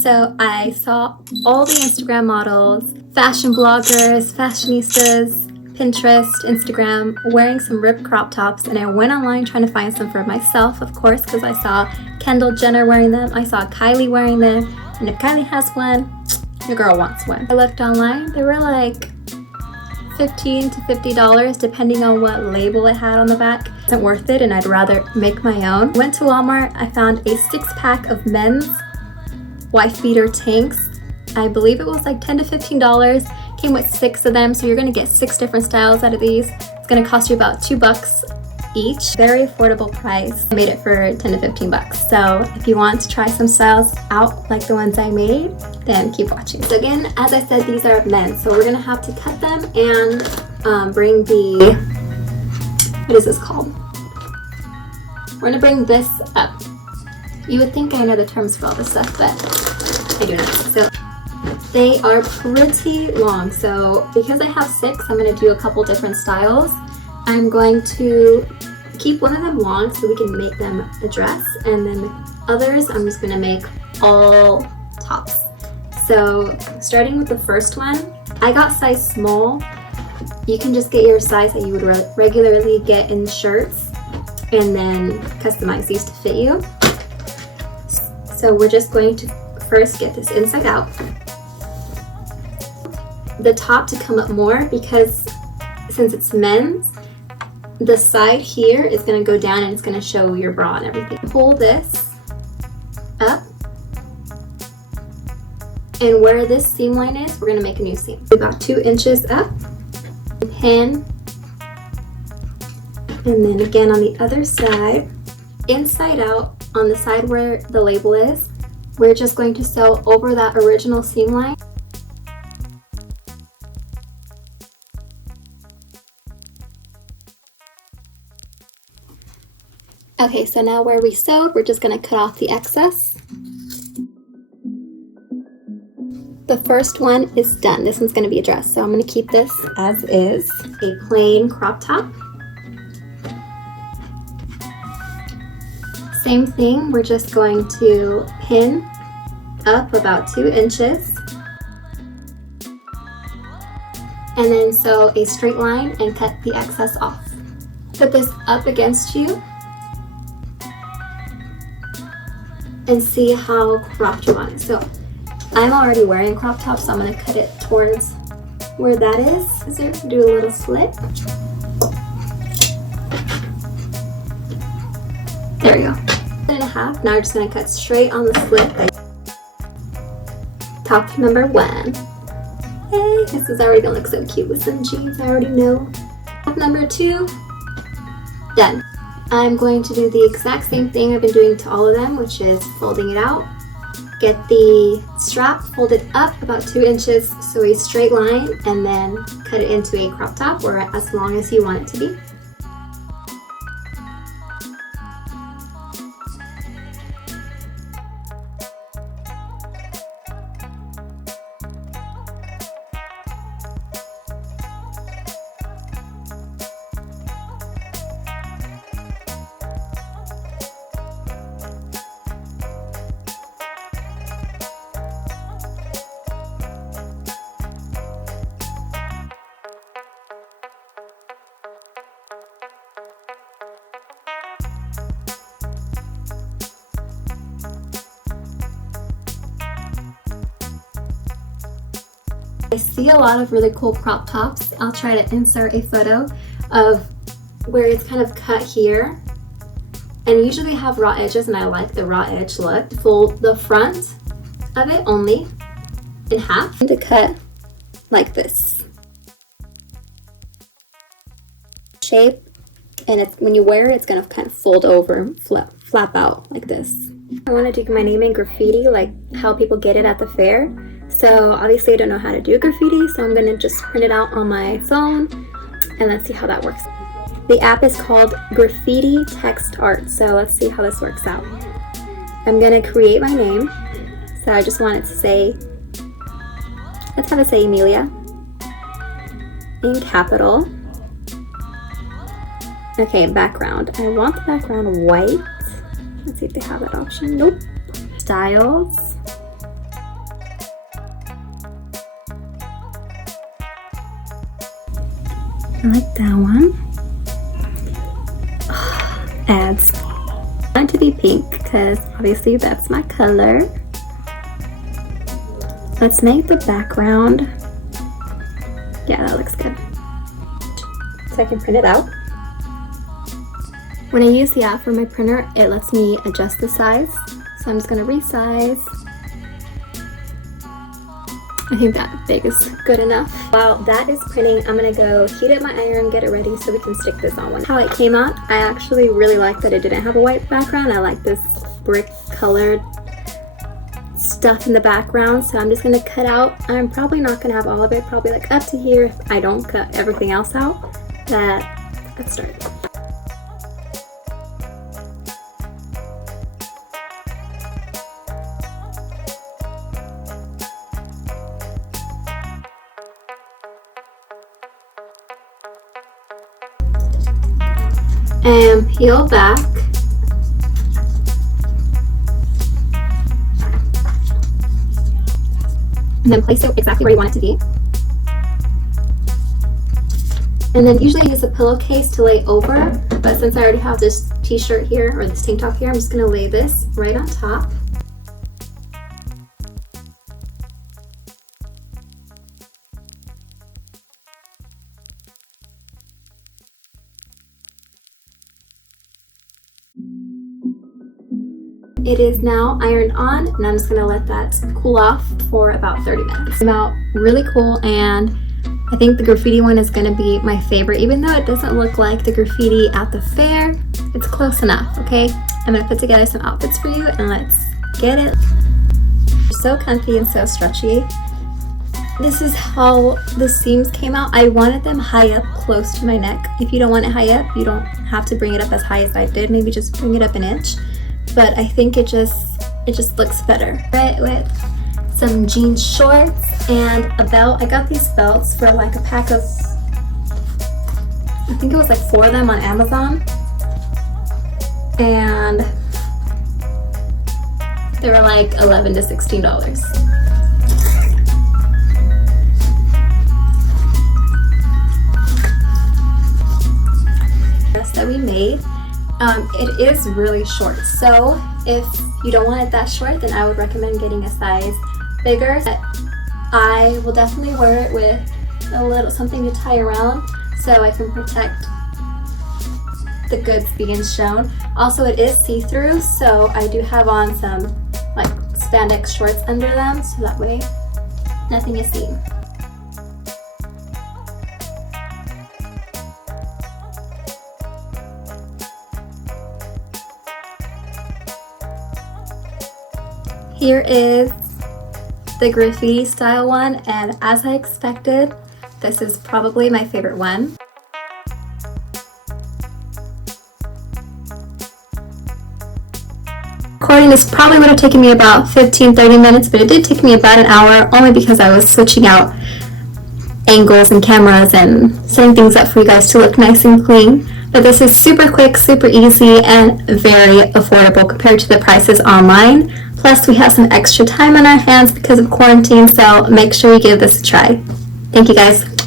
So I saw all the Instagram models, fashion bloggers, fashionistas, Pinterest, Instagram, wearing some ripped crop tops, and I went online trying to find some for myself, of course, because I saw Kendall Jenner wearing them, I saw Kylie wearing them, and if Kylie has one, your girl wants one. I looked online, they were like $15 to $50 depending on what label it had on the back. It wasn't worth it, and I'd rather make my own. Went to Walmart, I found a 6-pack of men's wife beater tanks. I believe it was like $10 to $15. Came with 6 of them, so you're gonna get 6 different styles out of these. It's gonna cost you about $2 each. Very affordable price. I made it for 10 to 15 bucks. So if you want to try some styles out like the ones I made, then keep watching. So again, as I said, these are men, so we're gonna have to cut them and bring the, what is this called? We're gonna bring this up. You would think I know the terms for all this stuff, but I do not. So they are pretty long, so because I have 6, I'm going to do a couple different styles. I'm going to keep one of them long so we can make them a dress, and then the others I'm just going to make all tops. So starting with the first one, I got size small. You can just get your size that you would regularly get in shirts and then customize these to fit you. So we're just going to first get this inside out. The top to come up more, because since it's men's, the side here is going to go down and it's going to show your bra and everything. Pull this up, and where this seam line is, we're going to make a new seam. About 2 inches up, pin, and then again on the other side, inside out on the side where the label is, we're just going to sew over that original seam line. Okay, so now where we sewed, we're just going to cut off the excess. The first one is done. This one's going to be a dress, so I'm going to keep this as is, a plain crop top. Same thing, we're just going to pin up about 2 inches and then sew a straight line and cut the excess off. Put this up against you and see how cropped you want it. So I'm already wearing a crop top, so I'm going to cut it towards where that is. So do a little slit. There we go. 1.5. Now we're just going to cut straight on the slit. Top number 1. Hey, this is already going to look so cute with some jeans, I already know. Top number 2. Done. I'm going to do the exact same thing I've been doing to all of them, which is folding it out. Get the strap folded up about 2 inches, so a straight line, and then cut it into a crop top, or as long as you want it to be. I see a lot of really cool crop tops. I'll try to insert a photo of where it's kind of cut here, and usually have raw edges, and I like the raw edge look. Fold the front of it only in half to cut like this shape, and it's, when you wear it, it's going to kind of fold over, flap out like this. I want to do my name in graffiti like how people get it at the fair. So obviously I don't know how to do graffiti, so I'm gonna just print it out on my phone and let's see how that works. The app is called Graffiti Text Art, so let's see how this works out. I'm gonna create my name, so I just want it to say, let's have it say Emilia in capital. Okay, background. I want the background white. Let's see if they have that option. Nope. Styles. I like that one. Adds. I want it to be pink because obviously that's my color. Let's make the background. Yeah, that looks good. So I can print it out. When I use the app for my printer, it lets me adjust the size. So I'm just gonna resize. I think that big is good enough. While that is printing, I'm gonna go heat up my iron, get it ready so we can stick this on one. How it came out, I actually really like that it didn't have a white background. I like this brick colored stuff in the background, so I'm just gonna cut out. I'm probably not gonna have all of it, probably like up to here if I don't cut everything else out. But let's start. And peel back. And then place it exactly where you want it to be. And then usually I use a pillowcase to lay over, but since I already have this t-shirt here, or this tank top here, I'm just gonna lay this right on top. It is now ironed on, and I'm just gonna let that cool off for about 30 minutes. It's out really cool, and I think the graffiti one is gonna be my favorite. Even though it doesn't look like the graffiti at the fair, it's close enough, okay? I'm gonna put together some outfits for you, and let's get it. They're so comfy and so stretchy. This is how the seams came out. I wanted them high up close to my neck. If you don't want it high up, you don't have to bring it up as high as I did. Maybe just bring it up an inch. But I think it just looks better. Right, with some jeans shorts and a belt. I got these belts for like a pack of, I think it was like 4 of them on Amazon. And they were like $11 to $16. Dress that we made. It is really short, so if you don't want it that short, then I would recommend getting a size bigger. But I will definitely wear it with a little something to tie around so I can protect the goods being shown. Also, it is see-through, so I do have on some like spandex shorts under them, so that way nothing is seen. Here is the graffiti style one, and as I expected, this is probably my favorite one. Recording this probably would have taken me about 15-30 minutes, but it did take me about an hour, only because I was switching out angles and cameras and setting things up for you guys to look nice and clean. But this is super quick, super easy, and very affordable compared to the prices online. Plus, we have some extra time on our hands because of quarantine, so make sure you give this a try. Thank you guys.